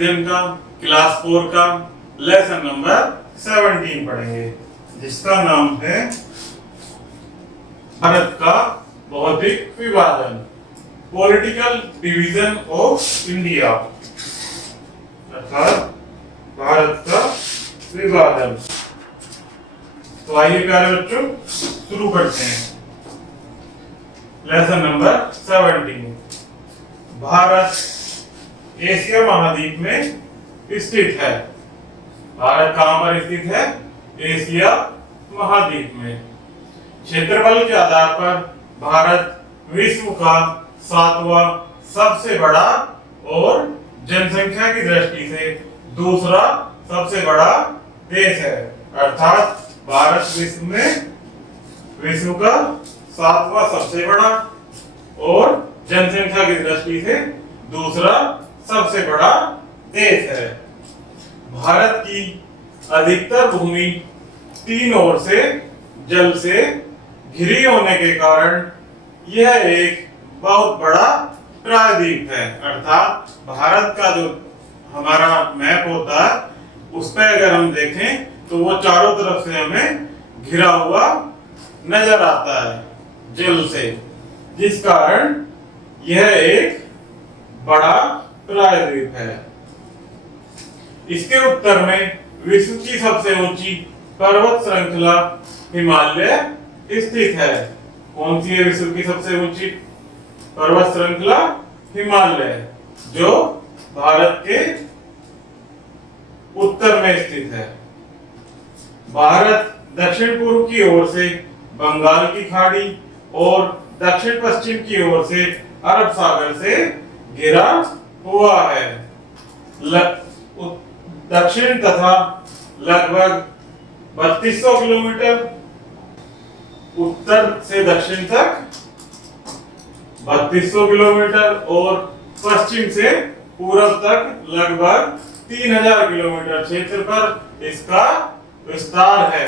अध्ययन का क्लास 4 का लेसन नंबर 17 पढ़ेंगे, जिसका नाम है भारत का भौतिक विभाजन, पॉलिटिकल डिवीजन ऑफ इंडिया, अर्थात भारत का विभाजन। तो आइए प्यारे बच्चों शुरू करते हैं। Lesson number 17। भारत एशिया महाद्वीप में स्थित है। भारत कहां पर स्थित है? एशिया महाद्वीप में। क्षेत्रफल के आधार पर भारत विश्व का 7वां सबसे बड़ा और जनसंख्या की दृष्टि से दूसरा सबसे बड़ा देश है, अर्थात भारत विश्व का 7वां सबसे बड़ा और जनसंख्या की दृष्टि से दूसरा सबसे बड़ा देश है। भारत की अधिकतर भूमि तीन ओर से जल से घिरी होने के कारण यह एक बहुत बड़ा प्रायद्वीप है, अर्थात भारत का जो हमारा मैप होता है उस पर अगर हम देखें तो वो चारों तरफ से हमें घिरा हुआ नजर आता है जल से, जिस कारण यह एक बड़ा प्रायद्वीप है। इसके उत्तर में विश्व की सबसे ऊंची पर्वत श्रृंखला हिमालय स्थित है। कौन सी है विश्व की सबसे ऊंची पर्वत श्रृंखला? हिमालय, जो भारत के उत्तर में स्थित है। भारत दक्षिण पूर्व की ओर से बंगाल की खाड़ी और दक्षिण पश्चिम की ओर से अरब सागर से घिरा हुआ है। दक्षिण तथा लगभग 3200 किलोमीटर, उत्तर से दक्षिण तक 3200 किलोमीटर और पश्चिम से पूर्व तक लगभग 3000 किलोमीटर क्षेत्र पर इसका विस्तार है,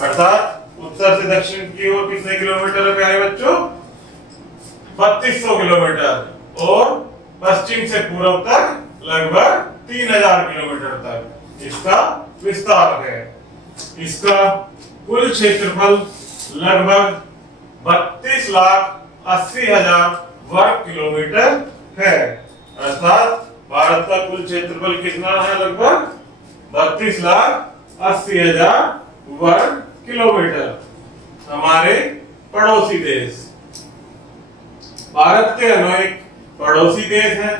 अर्थात उत्तर से दक्षिण की ओर कितने किलोमीटर है प्यारे बच्चों? 3200 किलोमीटर और पश्चिम से पूर्व तक लगभग 3000 किलोमीटर तक इसका विस्तार है। इसका कुल क्षेत्रफल लगभग 32,80,000 वर्ग किलोमीटर है, अर्थात भारत का कुल क्षेत्रफल कितना है? लगभग 32,80,000 वर्ग किलोमीटर। हमारे पड़ोसी देश, भारत के अनेक पड़ोसी देश हैं।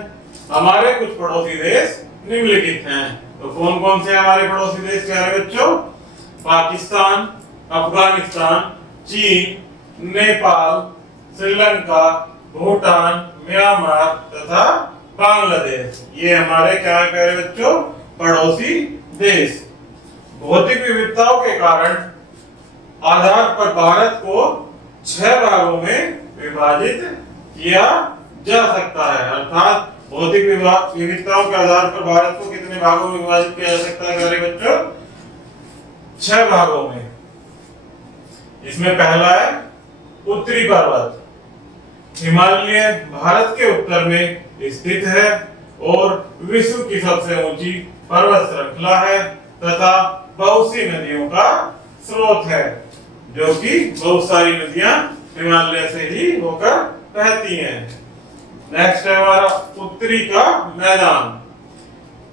हमारे कुछ पड़ोसी देश निम्नलिखित हैं। तो कौन कौन से हमारे पड़ोसी देश प्यारे बच्चों? पाकिस्तान, अफगानिस्तान, चीन, नेपाल, श्रीलंका, भूटान, म्यांमार तथा बांग्लादेश। ये हमारे क्या है प्यारे बच्चों? पड़ोसी देश। भौतिक विविधताओं के कारण आधार पर भारत को 6 भागों में विभाजित किया जा सकता है, अर्थात भौतिक विविधताओं के आधार पर भारत को कितने भागों में विभाजित किया जा सकता है प्यारे बच्चों? 6 भागों में। इसमें पहला है उत्तरी पर्वत। हिमालय भारत के उत्तर में स्थित है और विश्व की सबसे ऊंची पर्वत श्रृंखला है तथा बहुत सी नदियों का स्रोत है, जो कि बहुत सारी नदियां हिमालय से ही होकर बहती हैं। नेक्स्ट है हमारा उत्तरी का मैदान।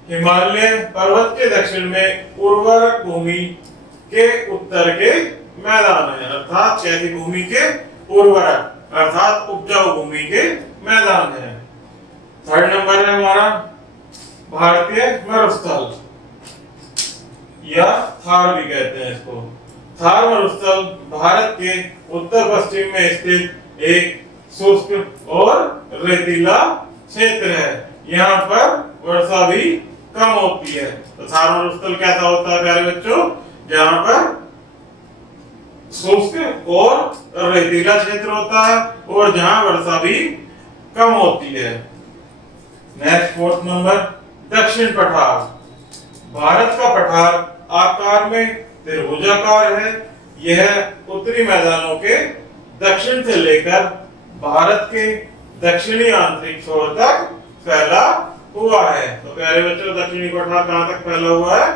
हिमालय पर्वत के दक्षिण में उर्वरक भूमि के उत्तर के मैदान है, अर्थात कैसी भूमि के? उर्वरक, अर्थात उपजाऊ भूमि के मैदान है। थर्ड नंबर है हमारा भारतीय मरुस्थल, या थार भी कहते हैं इसको। थार मरुस्थल भारत के उत्तर पश्चिम में स्थित एक शुष्क और रेतीला क्षेत्र है। यहाँ पर वर्षा भी कम होती है। तो थार मरुस्थल कैसा होता है प्यारे बच्चों? जहाँ पर शुष्क और रेतीला क्षेत्र होता है और जहाँ वर्षा भी कम होती है। नेक्स्ट फोर्थ नंबर, दक्षिण पठार। भारत का पठार आकार में त्रिभुजाकार है। यह उत्तरी मैदानों के दक्षिण से लेकर भारत के दक्षिणी आंतरिक छोर तक फैला हुआ है। तो प्यारे बच्चों, दक्षिणी पठार कहां तक फैला हुआ है?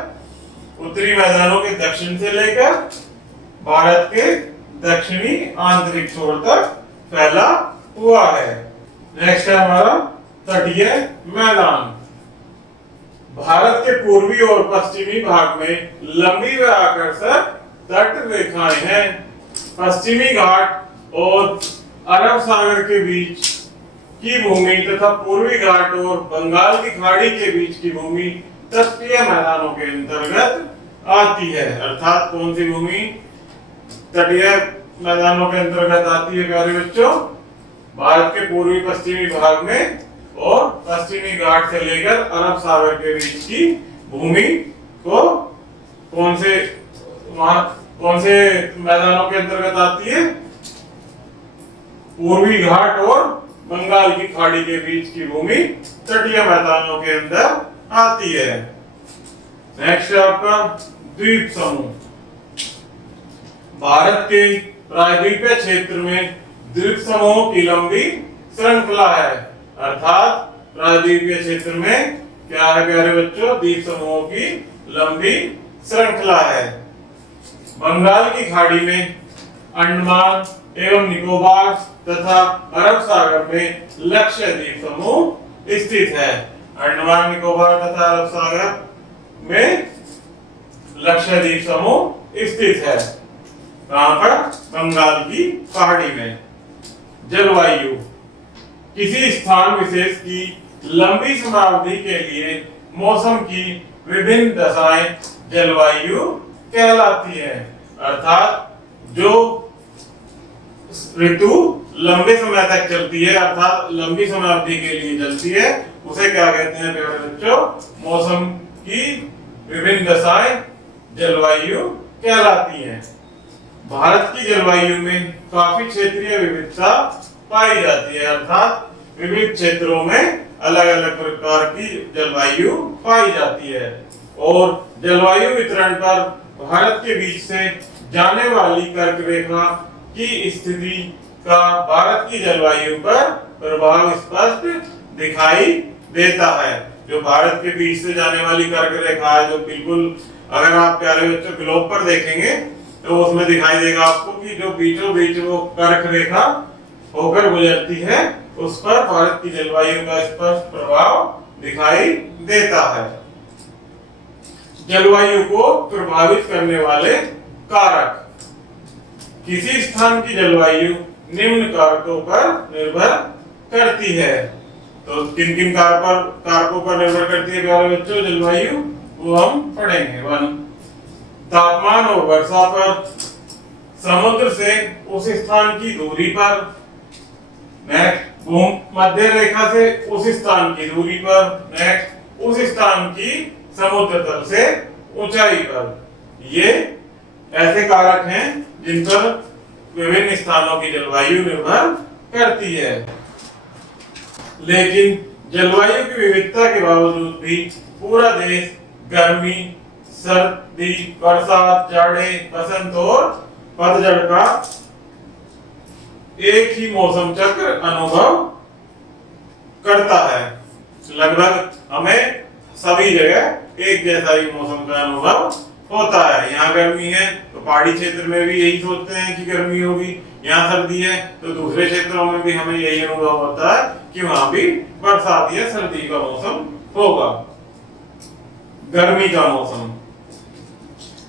उत्तरी मैदानों के दक्षिण से लेकर भारत के दक्षिणी आंतरिक छोर तक फैला हुआ है। नेक्स्ट है हमारा तटीय मैदान। भारत के पूर्वी और पश्चिमी भाग में लंबी व आकर्षक तट रेखाएं हैं। पश्चिमी घाट और अरब सागर के बीच की भूमि तथा पूर्वी घाट और बंगाल की खाड़ी के बीच की भूमि तटीय मैदानों के अंतर्गत आती है। अर्थात कौन सी भूमि तटीय मैदानों के अंतर्गत आती है प्यारे बच्चों? भारत के पूर्वी पश्चिमी भाग में और पश्चिमी घाट से लेकर अरब सागर के बीच की भूमि को कौन से मैदानों के अंतर्गत आती है? पूर्वी घाट और बंगाल की खाड़ी के बीच की भूमि तटीय मैदानों के अंदर आती है। नेक्स्ट है आपका द्वीप समूह। भारत के प्रायद्वीपीय क्षेत्र में द्वीप समूहों की लंबी श्रृंखला है। अर्थात प्रायद्वीपीय क्षेत्र में क्या है प्यारे बच्चों? द्वीप समूहों की लंबी श्रृंखला है। बंगाल की खाड़ी में अंडमान एवं निकोबार तथा अरब सागर में लक्षद्वीप समूह स्थित है। अंडमान निकोबार तथा अरब सागर में लक्षद्वीप समूह स्थित है। कहां पर? बंगाल की खाड़ी में। जलवायु किसी स्थान विशेष की लंबी समयावधि के लिए मौसम की विभिन्न दशाएं जलवायु कहलाती है। अर्थात जो ऋतु लंबे समय तक चलती है, अर्थात लंबी समयावधि के लिए चलती है, उसे क्या कहते हैं प्यारे बच्चों? मौसम की विभिन्न दशाएं जलवायु कहलाती हैं। भारत की जलवायु में काफी क्षेत्रीय विविधता पाई जाती है। अर्थात विविध क्षेत्रों में अलग अलग प्रकार की जलवायु पाई जाती है। और जलवायु वितरण पर भारत के बीच से जाने वाली कर्क रेखा की स्थिति का भारत की जलवायु पर प्रभाव स्पष्ट दिखाई देता है। जो भारत के बीच से जाने वाली कर्क रेखा है, जो बिल्कुल अगर आप प्यारे बच्चों ग्लोब पर देखेंगे तो उसमें दिखाई देगा आपको कि जो बीचों बीच वो कर्क रेखा होकर गुजरती है, उस पर भारत की जलवायु का स्पष्ट प्रभाव दिखाई देता है। जलवायु को प्रभावित करने वाले कारक। किसी स्थान की जलवायु निम्न कारकों पर निर्भर करती है। तो किन किन कारकों पर निर्भर करती है प्यारे बच्चों जलवायु? वो हम पढ़ेंगे। 1 तापमान और वर्षा पर, समुद्र से उस स्थान की दूरी पर, नेक्स्ट भूमध्य रेखा से उस स्थान की दूरी पर, नेक्स्ट उस स्थान की समुद्र तल से ऊंचाई पर। ये ऐसे कारक हैं जिन पर विभिन्न स्थानों की जलवायु निर्भर करती है। लेकिन जलवायु की विविधता के बावजूद भी पूरा देश गर्मी, सर्दी, बरसात, जाड़े, बसंत और पतझड़ का एक ही मौसम चक्र अनुभव करता है। लगभग हमें सभी जगह एक जैसा ही मौसम का अनुभव होता है। यहाँ गर्मी है तो पहाड़ी क्षेत्र में भी यही सोचते हैं कि गर्मी होगी, यहाँ सर्दी है तो दूसरे क्षेत्रों में भी हमें यही अनुभव होता है कि वहां भी बरसात या सर्दी का मौसम होगा। गर्मी का मौसम।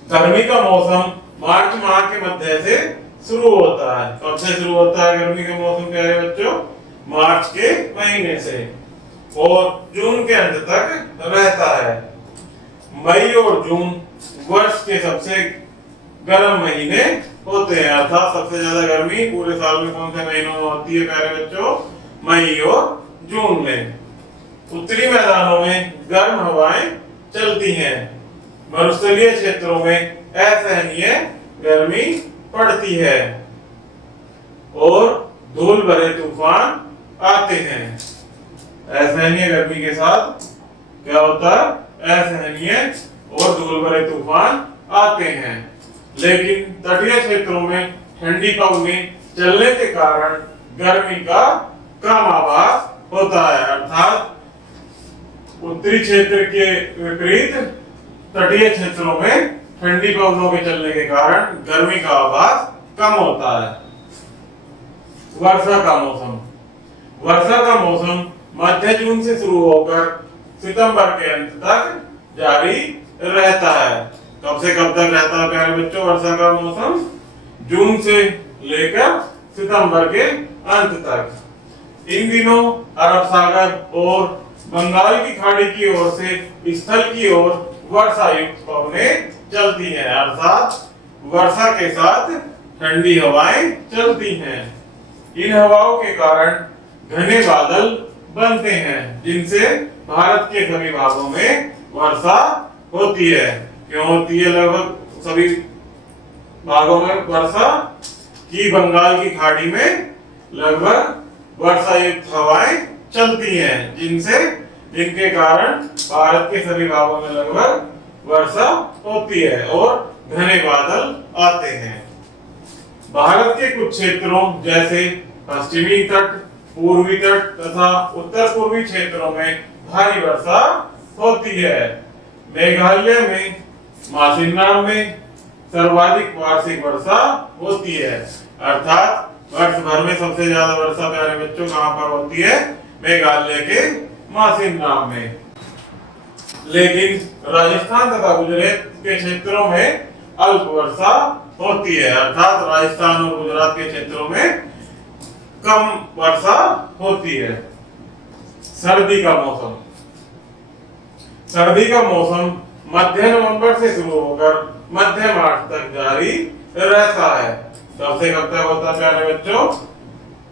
गर्मी का मौसम मार्च माह के मध्य से शुरू होता है। कब से शुरू होता है गर्मी का मौसम प्यारे बच्चों? मार्च के महीने से और जून के अंत तक रहता है। मई और जून वर्ष के सबसे गर्म महीने होते हैं। अर्थात सबसे ज्यादा गर्मी पूरे साल में कौन से महीनों में होती है प्यारे बच्चों? मई और जून में। उत्तरी मैदानों में गर्म हवाएं चलती हैं। मरुस्थलीय क्षेत्रों में असहनीय गर्मी पड़ती है और धूल भरे तूफान आते हैं। असहनीय गर्मी के साथ क्या होता है? असहनीय और धूल भरे तूफान आते हैं। लेकिन तटीय क्षेत्रों में ठंडी पवनें चलने के कारण गर्मी का कम आभास होता है। अर्थात उत्तरी क्षेत्र के विपरीत तटीय क्षेत्रों में ठंडी पवनों के चलने के कारण गर्मी का आभास कम होता है। वर्षा का मौसम। वर्षा का मौसम मध्य जून से शुरू होकर सितंबर के अंत तक जारी रहता है। कब से कब तक रहता है प्यारे बच्चों वर्षा का मौसम? जून से लेकर सितंबर के अंत तक। इन दिनों अरब सागर और बंगाल की खाड़ी की ओर से स्थल की ओर वर्षा युक्त पवनें चलती हैं, अर्थात वर्षा के साथ ठंडी हवाएं चलती हैं। इन हवाओं के कारण घने बादल बनते हैं, जिनसे भारत के सभी भागों में वर्षा होती है। क्यों होती है लगभग सभी भागों में वर्षा? की बंगाल की खाड़ी में लगभग वर्षा युक्त हवाएं चलती हैं, जिनके कारण भारत के सभी भागों में लगभग वर्षा होती है और घने बादल आते हैं। भारत के कुछ क्षेत्रों जैसे पश्चिमी तट, पूर्वी तट तथा उत्तर पूर्वी क्षेत्रों में भारी वर्षा होती है। मेघालय में मासिनराम में सर्वाधिक वार्षिक वर्षा होती है, अर्थात वर्ष भर में सबसे ज्यादा वर्षा प्यारे बच्चों कहां पर होती है? मेघालय के मासिनराम में। लेकिन राजस्थान तथा गुजरात के क्षेत्रों में अल्प वर्षा होती है, अर्थात राजस्थान और गुजरात के क्षेत्रों में कम वर्षा होती है। सर्दी का मौसम। सर्दी का मौसम मध्य नवंबर से शुरू होकर मध्य मार्च तक जारी रहता है। कब से कब तक होता है प्यारे बच्चों?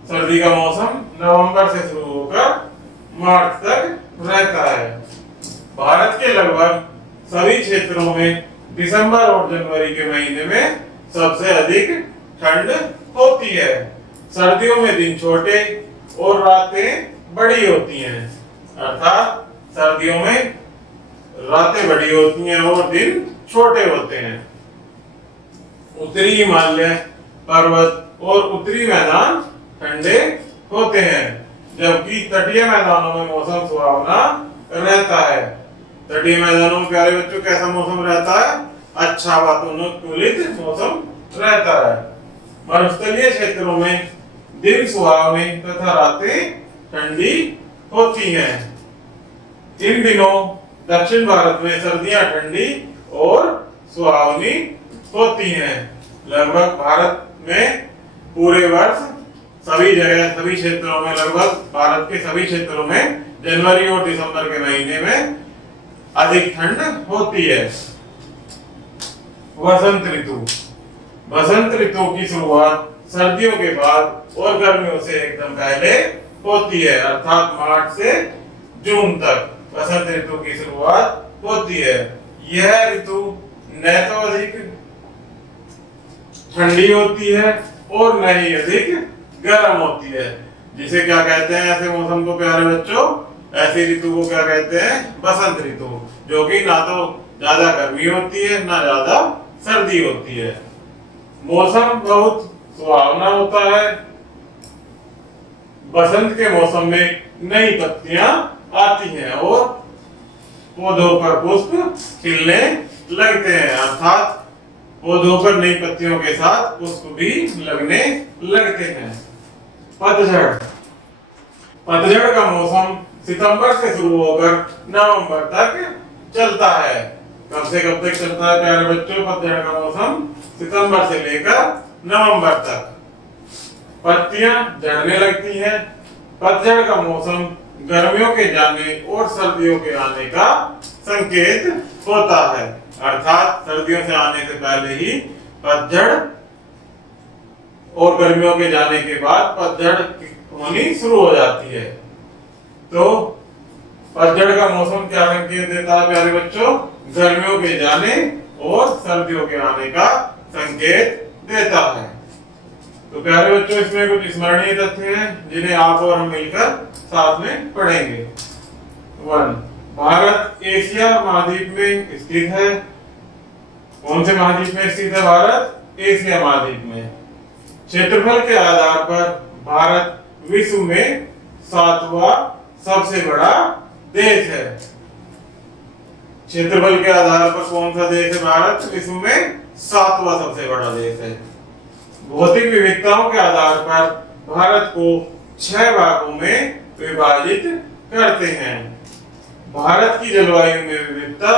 सर्दी का मौसम नवंबर से शुरू होकर मार्च तक रहता है। भारत के लगभग सभी क्षेत्रों में दिसंबर और जनवरी के महीने में सबसे अधिक ठंड होती है। सर्दियों में दिन छोटे और रातें बड़ी होती हैं, अर्थात सर्दियों में रातें बड़ी होती हैं और दिन छोटे होते हैं। उत्तरी हिमालय पर्वत और उत्तरी मैदान ठंडे होते हैं, जबकि तटीय मैदानों में मौसम सुहावना रहता है। तटीय मैदानों में प्यारे बच्चों कैसा मौसम रहता है? अच्छा वातानुकूलित मौसम रहता है। मरुस्थलीय क्षेत्रों में दिन सुहावने तथा रातें ठंडी होती हैं। इन दिनों दक्षिण भारत में सर्दियां ठंडी और सुहावनी होती हैं। लगभग भारत में पूरे वर्ष सभी जगह सभी क्षेत्रों में लगभग भारत के सभी क्षेत्रों में जनवरी और दिसंबर के महीने में अधिक ठंड होती है। वसंत ऋतु। वसंत ऋतु की शुरुआत सर्दियों के बाद और गर्मियों से एकदम पहले होती है, अर्थात मार्च से जून तक वसंत ऋतु की शुरुआत होती है। यह ऋतु न तो अधिक ठंडी होती है और न ही अधिक गर्म होती है। जिसे क्या कहते हैं ऐसे मौसम को प्यारे बच्चों? ऐसी ऋतु को क्या कहते हैं? बसंत ऋतु, जो कि ना तो ज्यादा गर्मी होती है ना ज्यादा सर्दी होती है। मौसम बहुत सुहावना होता है। बसंत के मौसम में नई पत्तियां आती हैं और पौधों पर पुष्प खिलने लगते हैं, अर्थात पौधों पर नई पत्तियों के साथ पुष्प भी लगने लगते हैं। पतझड़। पतझड़ का मौसम सितंबर से शुरू होकर नवंबर तक चलता है। कब से कब तक चलता है प्यारे बच्चों? पतझड़ का मौसम सितंबर से लेकर नवंबर तक। पत्तियां झड़ने लगती हैं। पतझड़ का मौसम गर्मियों के जाने और सर्दियों के आने का संकेत होता है, अर्थात सर्दियों से आने से पहले ही पतझड़ और गर्मियों के जाने के बाद पतझड़ होनी शुरू हो जाती है। तो पतझड़ का मौसम क्या संकेत देता है प्यारे बच्चों? गर्मियों के जाने और सर्दियों के आने का संकेत देता है। तो प्यारे बच्चों इसमें कुछ स्मरणीय तथ्य हैं जिन्हें आप और हम मिलकर साथ में पढ़ेंगे। 1. भारत एशिया महाद्वीप में स्थित है। कौन से महाद्वीप में स्थित है भारत? एशिया महाद्वीप में। क्षेत्रफल के आधार पर भारत विश्व में 7वां सबसे बड़ा देश है। क्षेत्रफल के आधार पर कौन सा देश है भारत? विश्व में 7वां सबसे बड़ा देश है। भौतिक विविधताओं के आधार पर भारत को 6 भागों में विभाजित करते हैं। भारत की जलवायु में विविधता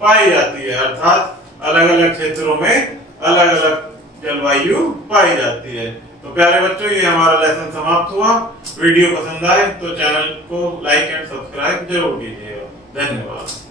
पाई जाती है, अर्थात अलग अलग क्षेत्रों में अलग अलग जलवायु पाई जाती है। तो प्यारे बच्चों, ये हमारा लेसन समाप्त हुआ। वीडियो पसंद आए तो चैनल को लाइक एंड सब्सक्राइब जरूर कीजिएगा। धन्यवाद।